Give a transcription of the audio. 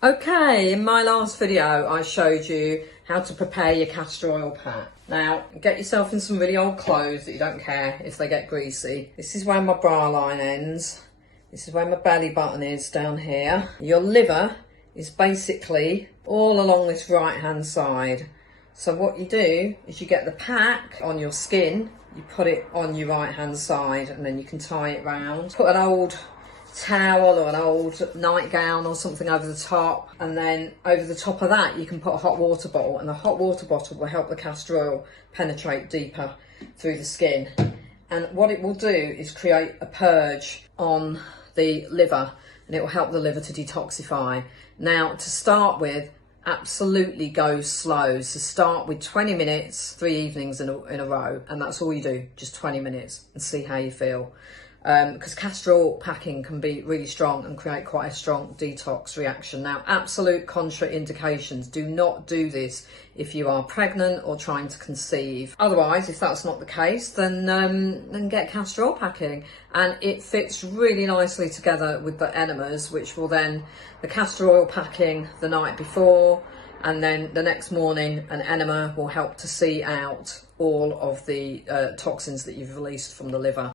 Okay, in my last video I showed you how to prepare your castor oil pack. Now get yourself in some really old clothes that you don't care if they get greasy. This is where my bra line ends. This is where my belly button is down here. Your liver is basically all along this right hand side. So what you do is you get the pack on your skin, you put it on your right hand side and then you can tie it round. Put an old towel or an old nightgown or something over the top, and then over the top of that you can put a hot water bottle, and the hot water bottle will help the castor oil penetrate deeper through the skin. And what it will do is create a purge on the liver, and it will help the liver to detoxify. Now to start with, absolutely go slow. So start with 20 minutes, 3 evenings in a row, and that's all you do, just 20 minutes, and see how you feel. Because castor oil packing can be really strong and create quite a strong detox reaction. Now, absolute contraindications: do not do this if you are pregnant or trying to conceive. Otherwise, if that's not the case, then get castor oil packing, and it fits really nicely together with the enemas, which will then the castor oil packing the night before, and then the next morning an enema will help to see out all of the toxins that you've released from the liver.